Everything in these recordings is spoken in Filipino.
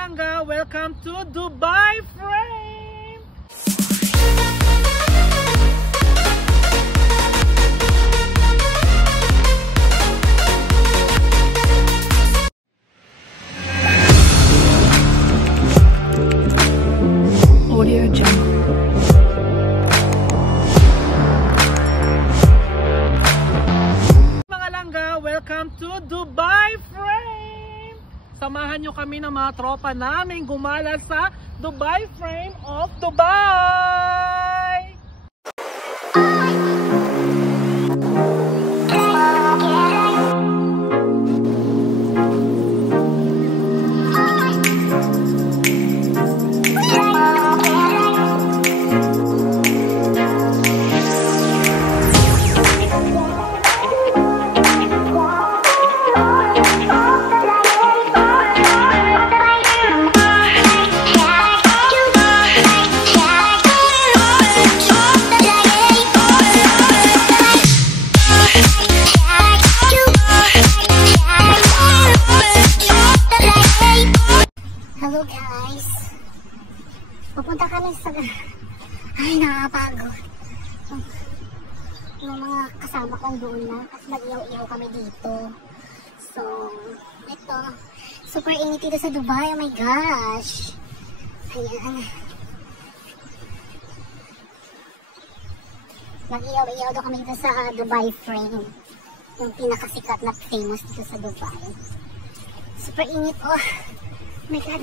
Langga, welcome to Dubai Frame! Audio Jungle. Mga Langga, welcome to Dubai Frame! Samahan nyo kami ng mga tropa namin gumala sa Dubai Frame of Dubai! Hello guys! Pupunta kami sa... Ay, nakakapagod. Yung mga kasama kong doon na at mag-iyaw-iyaw kami dito. So, ito. Super init dito sa Dubai. Oh my gosh! Ayan. Mag-iyaw-iyaw daw kami dito sa Dubai Frame. Yung pinakasikat na famous dito sa Dubai. Super init. Oh my god,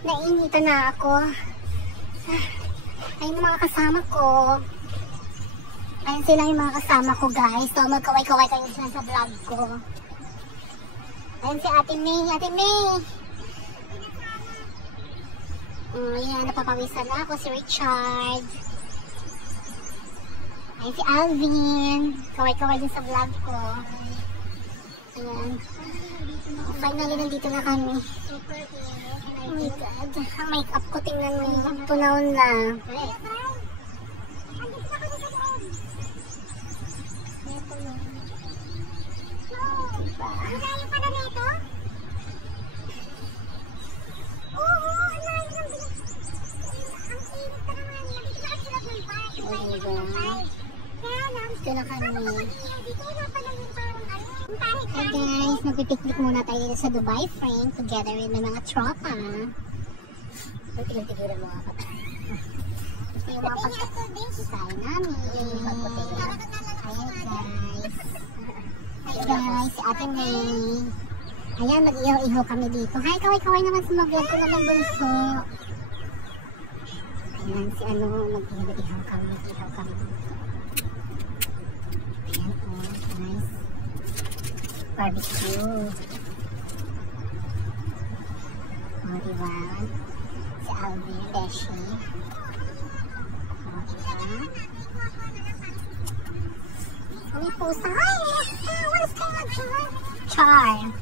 nainitan na ako. Ayun yung mga kasama ko. Ayun sila yung mga kasama ko guys. So magkaway-kaway kayo sila sa vlog ko. Ayun si Ate May. Ate May! Ayan, napapawisan na ako. Si Richard. Ayun si Alvin. Kaway-kaway din sa vlog ko. Ayan. Finally, nandito na kami. Oh my god. Ang make-up ko, tingnan mo yung tunaw na. Ang pa na nito? Oo, ang layo ng bilis. Ang init ka naman. Nandito na kasi lang ng bike. Dito na kami. Dito na pala yung parang ano. Hi guys, magpipiknik muna tayo sa Dubai Frame together with my mga tropa. Tigil-tigilan mo nga. Ito yung mga pagkakasay namin. Ayan guys. Hi guys, si Ate May. Ayan, mag-ihaw-ihaw kami dito. Hi, kaway-kaway naman sa mag-vlog ko naman bunso. Ayan, si ano, mag-ihaw kami. Mag-ihaw kami dito. Ayan, oh, nice. Barbecue. O, diba? Si Alvin, Beshi. O, diba? May pusa. Ay! What is kind of char? Char.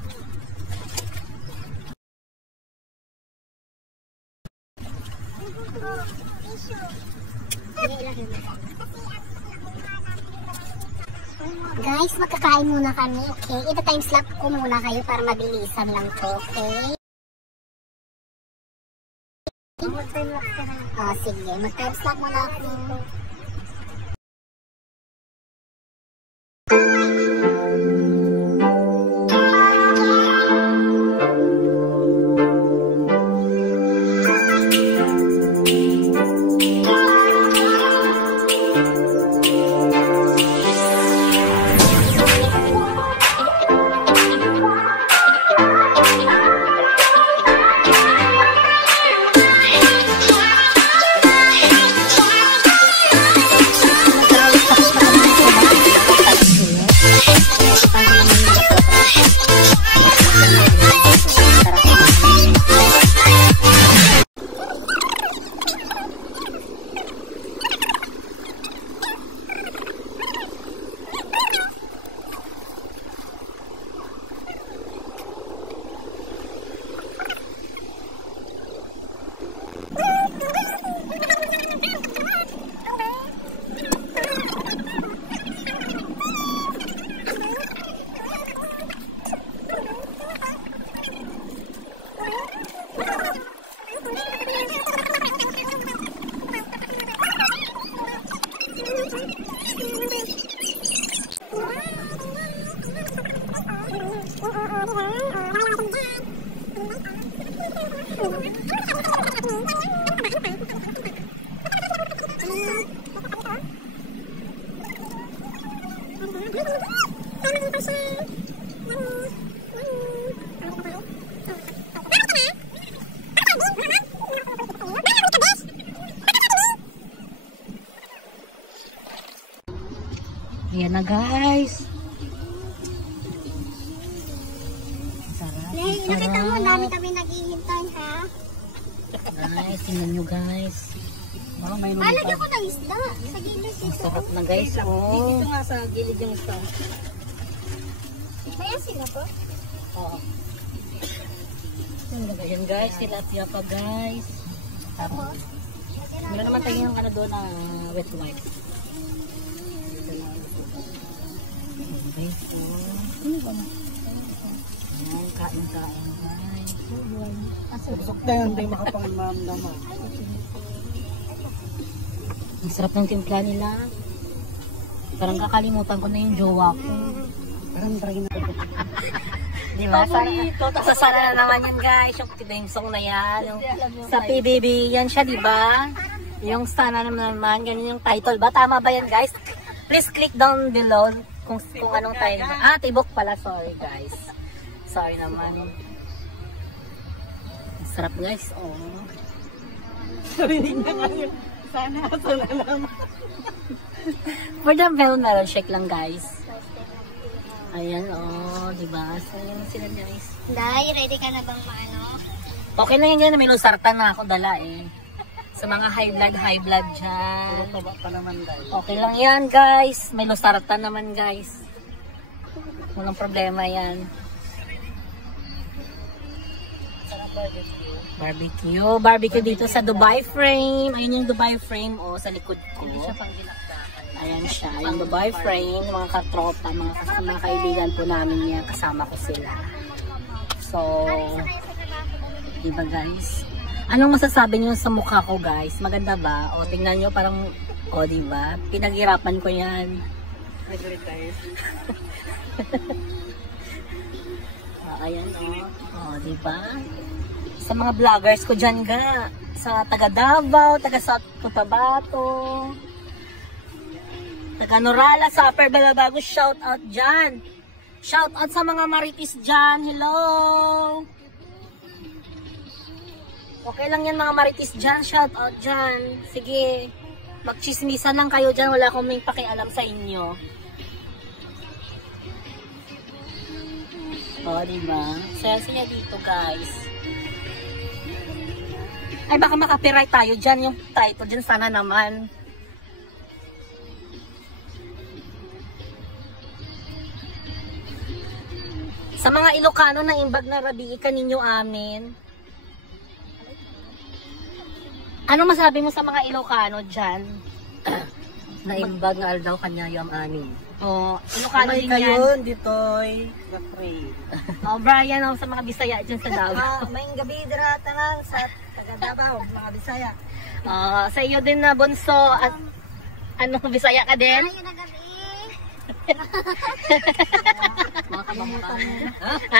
Guys, magkakain muna kami, okay? Ita-timeslap ko muna kayo para mabilisan lang to, okay? Mag-timelapse ka na. Oh, sige. Mag-timeslap muna ako. Ayan na guys. Sarap. Nakita mo, dami kami naghihintay ha. Guys, tingnan nyo guys. Oh, may Lagyan ko ng isda. Sa gilid ito. sarap na guys. Oh. nga sa gilid yung isa. Kaya sila po? Oh. Ayan guys, tilapia pa guys. Sarap. Meron naman tayo yung doon na wet white. Guys, oh. Ano ba na? Ayan, kain guys. Busok na yun, hindi makapangmamdaman. Ang sarap ng timpla nila. Parang kakalimutan ko na yung jowa ko. Parang try na. Diba? Sa sana na naman yan guys. Yung yung song na yan. Yung, sa PBB yan siya, diba? Yung sana naman, ganyan yung title ba? Tama ba yan guys? Please click down below kung anong title. Ah, Tibok pala. Sorry guys. Sorry naman. Ang sarap guys. Oh. Narinig na nga yun. Sana lang. For the melon shake lang guys. Ayan, oh, diba? So, yun sila guys. Dahil, ready ka na bang maano? Okay na yan, may lusartan na ako dala eh. Sa mga high blood dyan. Taba pa naman guys. Okay lang yan guys. May lusartan naman guys. Walang problema yan. Barbecue dito sa Dubai Frame. Ayun yung Dubai Frame oh, sa likod ko. Hindi siya pang ayan siya, yung Dubai Frame, mga katropa, mga kaibigan po namin yan, kasama ko sila. So, diba guys? Anong masasabi niyo sa mukha ko guys? Maganda ba? O tingnan niyo parang, o diba? Pinaghirapan ko yan. Ayan o. O diba? Sa mga vloggers ko dyan ga, sa taga Davao, taga South Cotabato, taga Norala, sa Upper Balabago, shout out dyan. Shout out sa mga marites dyan. Hello! Okay lang yan mga marites dyan. Shout out dyan. Sige, magchismisan lang kayo dyan. Wala akong may pakialam sa inyo. O, diba? Saya-saya dito guys. Ay, baka makapiright tayo dyan. Yung title dyan sana naman. Sa mga Ilocano na imbag na rabi ka ninyo amin. Ano masabi mo sa mga Ilocano dyan? Naimbag na aldaw kanya yung amin. Oh, Ilocano din yan. Kayon, ditoy. Gapray. Oh, Brian, oh, sa mga Bisaya dyan sa Davao. Maying gabi dira tanang sa taga Davao, mga Bisaya. Sa iyo din na Bonso at ano, Bisaya ka din? Ayun na gabi.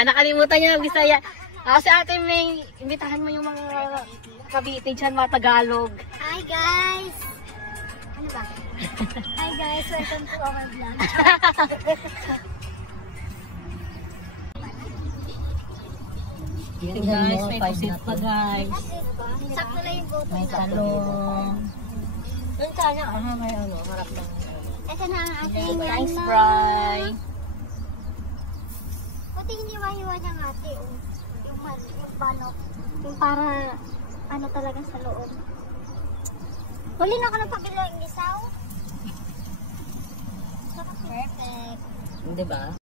Nakalimutan niya ang Bisaya. Si Ate May, imbitahan mo yung mga Cavite dyan, mga Tagalog. Hi guys! Ano ba? Hi guys, welcome to our vlog. Guys, may pusit pa guys. Sakto lang yung goto. May talong. Doon kanya, may ano, harap lang. Ito na ang ating Thanks, ano. Bri. Pati hiniwa-hiwa niya ng ate. Oh. Yung balok. Yung para ano talaga sa loob. Huli na ako ng pabilang isaw. Perfect. Di ba?